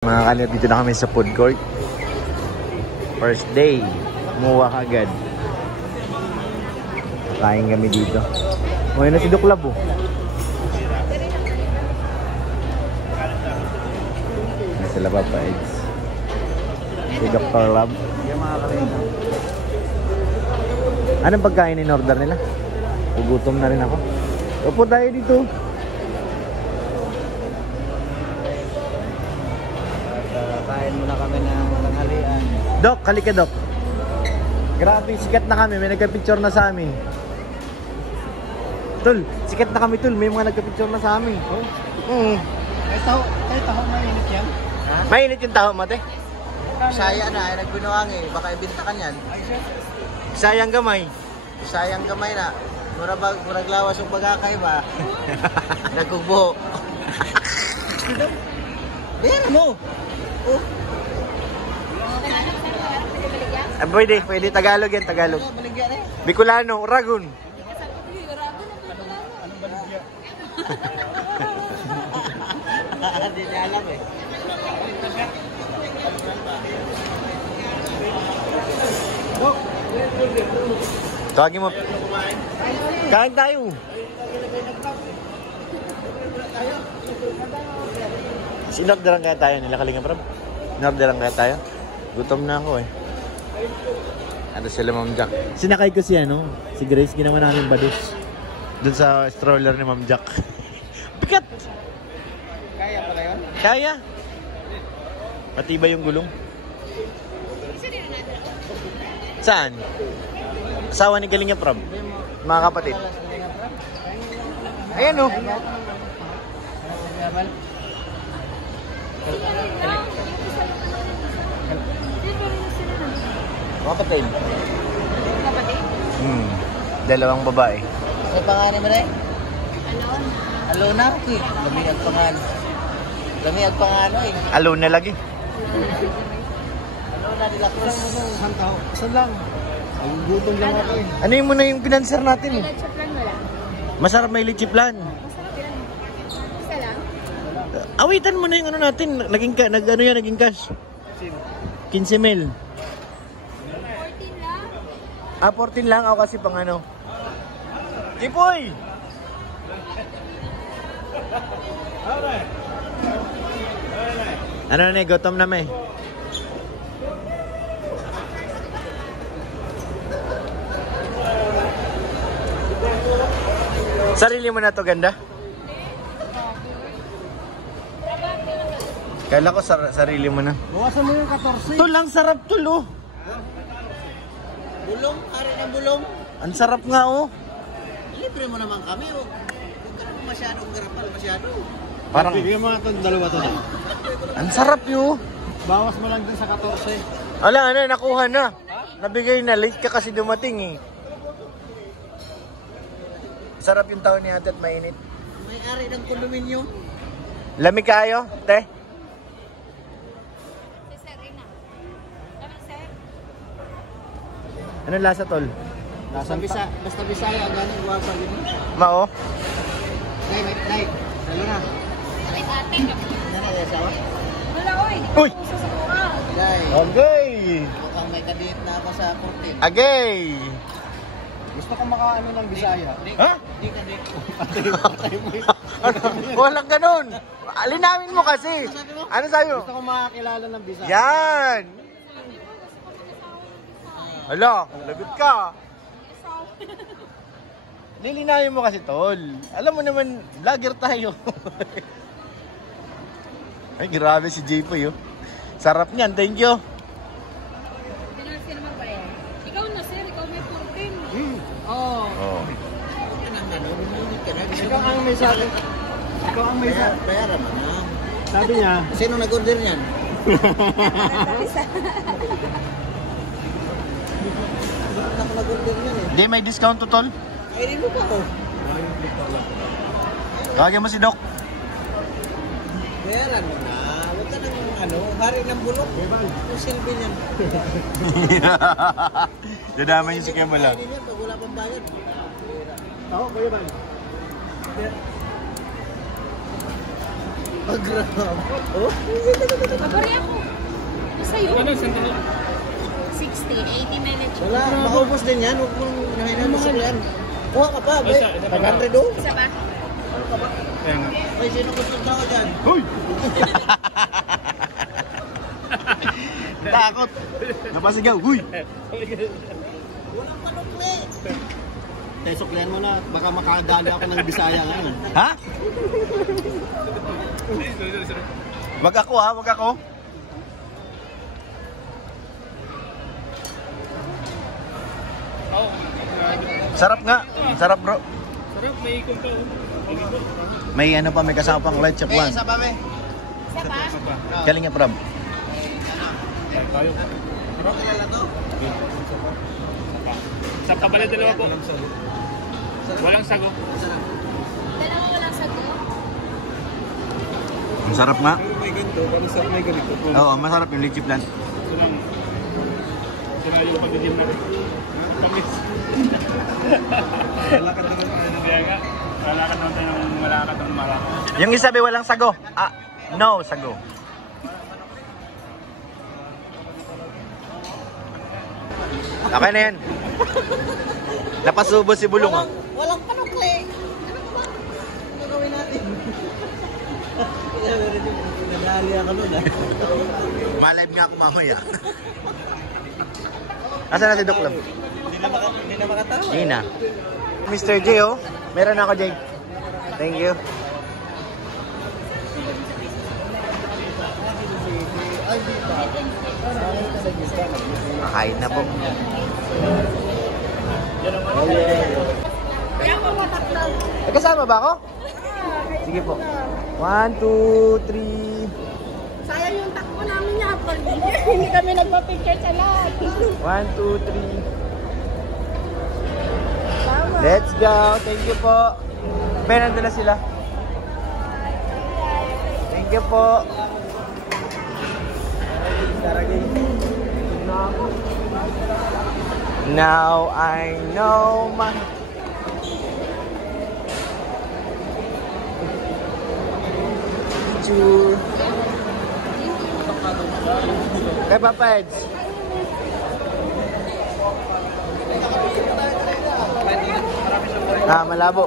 Mga kanil, dito na kami sa food court. First day, umuha agad. Kain kami dito. Ngayon na si Doc Lab, oh. Nasa laba pa, Eds. Si Dr. Lab. Anong pagkain in order nila? Ugutom na rin ako. Upo tayo dito. Kain muna kami ng tanghalian. Doc, halika Doc. Grabe, sikat na kami. May nagka-picture na sa amin. Tol, sikat na kami tol. May mga nagka-picture na sa amin. Oh? Kahit taho mainit yan? Ha? Mainit yung taho mo, te? Bisaya na, ay nagbinuang eh. Baka ibinta ka niyan. Sayang gamay. Sayang gamay na. Murag lawas yung bagakay ba? Nagkubo. Bayan mo! Oh. Pwede. Tagalog yan, Tagalog. Bicolano, Uragon. Hindi niya alam eh. Tawagin mo. Kain tayo. Sinorderan kaya tayo nila Kalinga Prab? Sinorderan kaya tayo? Gutom na ako eh. Ano sila Ma'am Jack? Sinakay ko si si Grace, ginawa namin badus. Doon sa stroller ni Ma'am Jack. Bigat! Kaya pala yun? Kaya! Matibay yung gulong. Saan? Asawa ni Kalinga Prab? Mga kapatid. Ayan o. Kapatid. Kapatid? Dalawang babae. Ano pangalan mo rin? Alona. Lami ang pangalan. Lami ang pangalan eh. Alone na lagi. Alona de la Cruz. Saan lang? Ang gutom lang ako eh. Ano yung muna yung pinanser natin eh? Leche plan wala. Masarap may leche plan. Masarap yan. Isa lang? Awitan mo na yung natin. Naging cash. 15 mil. 14 lang? 14 lang ako kasi pang Tipoy! Ano na gutom na may? Sarili mo na to ganda? Kala ko sarili mo na. Bawasan mo yung 14. Ito lang sarap tulo. Bulong, ari ng bulong. Ang sarap nga oh. Libre mo naman kami. Huwag ka naman masyadong garapal, masyado. Parang Bigyan mo nga itong dalawa to na. ang sarap yun. Bawas mo lang dun sa 14. Ala, nakuha na. Nabigay na, late ka kasi dumating eh. Sarap yung taon ni ate at mainit. May ari ng condominium. Lamig kayo, te? Si Sir Ina. Kami Sir? Anong lasa tol? Basta Bisaya, gano'n, guwapa din. Mao? Nay, dalo na. Kami ate. Nanay, asawa? Wala oy. Uy! Puso sa mukha. Nay, Okay! mukhang may kadit na ako sa 14. Agay! Gusto ko makaano ng Bisaya. Ha? Di ka, di. Patay mo yun. Walang ganun! Alinawin mo kasi! Ano sabi mo? Gusto ko makakilala ng Bisaya. Yan! Hala, lagot ka! Lilinawin mo kasi tol. Alam mo naman, vlogger tayo. Ay, grabe si J-Poy oh. Sarap niyan, thank you. Pinansin naman ba yan? Ikaw na Sir, ikaw may 14. Oo. Oh. Ikaw ang may sabi. Ikaw ang may sabi. Bayaran mo na. Sabi niya. Sino nag-order niyan? Ako nag-order niyan eh. Hindi, may discount to tol. Ay, di mo pa oh. Tawagin mo si Doc. Bayaran mo na. Huwag ka nang hari ng bulok. Yung silbi niyan. Dadama yung si Kemal. Hindi niyan pag wala pang bayad. Oo, Kuya Ban. Pag-gram. Oh? Pabari ako. Sa'yo? Ano, saan ka? 60, 80 minutes. Wala, makaubos din yan. Huwag mong nahinan sa suklian. Kuha ka pa, bay. 500 oh. Isa ba? Ano ka ba? Kaya nga. Ay, sino gusto ng tao dyan? Hoy! Takot. Napasigaw. Huy! Walang panukli. Tay, suklian mo na. Baka makadali ako ng Bisaya ngayon. Ha? Wag ako ha, wag ako. Sarap nga. Sarap bro. Sarap, may ikon pa. May ano pa, may kasama pang light chop Eh, one. isa pa, bay. Isa ba? Galing nga prab. Tayo. Kilala to? Sa kabalay dalawa po. Walang sago. Dalawa walang sago. Ang sarap nga. May ganito, may ganito. Oo, masarap yung lychee plant. Sila yung pagdidim natin. Kamis. Lalakad naman tayo ng kaya nga. Lalakad naman tayo ng malakad ng malakad. Yung isa ba walang sago? Ah, no sago. Okay na yan. Napasubo si Bulong ah. Walang panukli. Ano ba? Ano gawin natin? Nadali ako nun ah. Malive nga ako mamaya. Asa na si Doc Lam? Hindi na makatawa. Hindi na. Mr. J oh. Meron ako J. Thank you. Makain na po. Kasama ba ako? Sige po. 1, 2, 3. Sayang yung takbo namin niya. Hindi kami nagpa-picture sa lahat. 1, 2, 3. Let's go. Thank you po. May nandun na sila. Thank you po. Now I know my... Picture. Kay Papa Eds. Ah, malabo.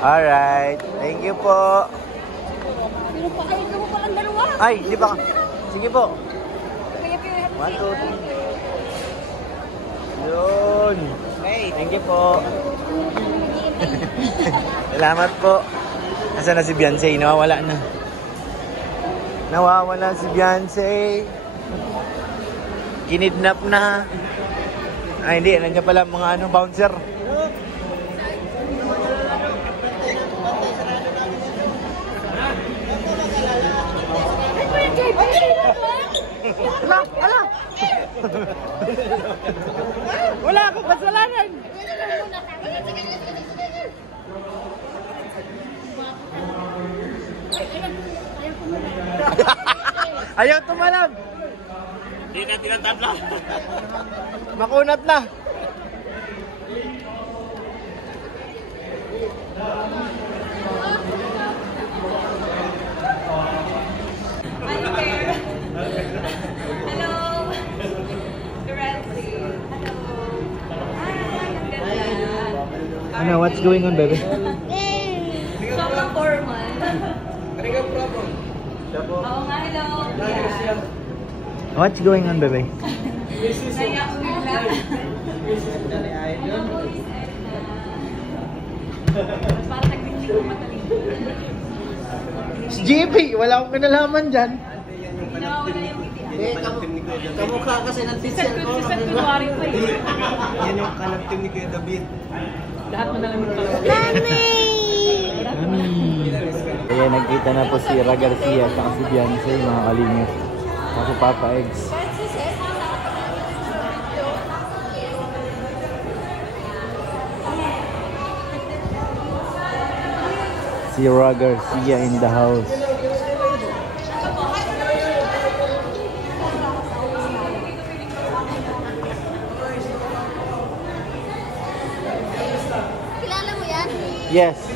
Alright. Thank you po. Pero pa kayo mo palang dalawa. Ay, di ba? Sige po. Kaya 1, 2, 3. Yun. Thank you po. Salamat po. Nasaan na si Beyonce? Nawawala na. Nawawala si Beyonce. Kinidnap na. Ay, hindi. Nandiyan pala mga bouncer. Ala! Ala! Wala akong kasalanan! Ayaw tumalab! Hindi na tinatabla. Makunat na! Hello. Currently. Hello. Hi, ang ganda. Ano, what's going on, baby? Sobrang formal. Oo nga, hello. Yeah. What's going on, baby? Naya ko bigla. Para nagdikdik ko mataling. Si JP, wala akong kinalaman dyan. Nawawala yung ngiti. Kamukha kasi ng teacher ko. Sa Kunwari pa eh. Yan yung kalaptim ni Kuya David. Lahat mo na lang ito. Kaya nagkita na po si Ra Garcia at si Beyonce, mga kalingit. Ako Papa Eggs. Si Ra Garcia in the house. Kilala mo yan? Yes.